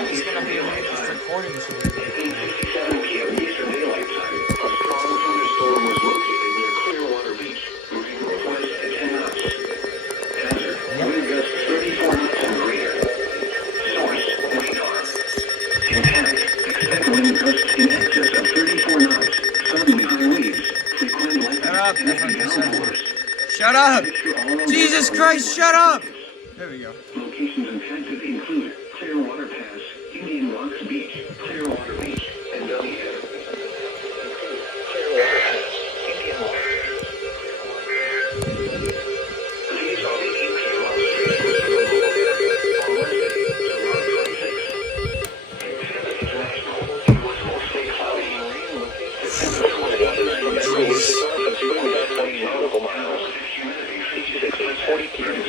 live is going to be able to get this recording to you. 8:57 p.m. Eastern Daylight Time, a strong thunderstorm was located near Clearwater Beach, moving northwest at 10 knots. Hazard, wind gusts 34 knots and greater. Source, radar. Intent, expect wind gusts in excess of 34 knots, suddenly high waves, frequent lightning, and heavy downpours. Shut up! Jesus Christ, shut up! There we go. Locations impacted include Clearwater Pass, Indian Rocks Beach, Clearwater Beach, and W. Clearwater Pass, Indian Water. These are the EPM observations for the local area on Wednesday, July 26th. International, it was mostly cloudy and rain. The temperature was 40 to 66 and 40 p.m.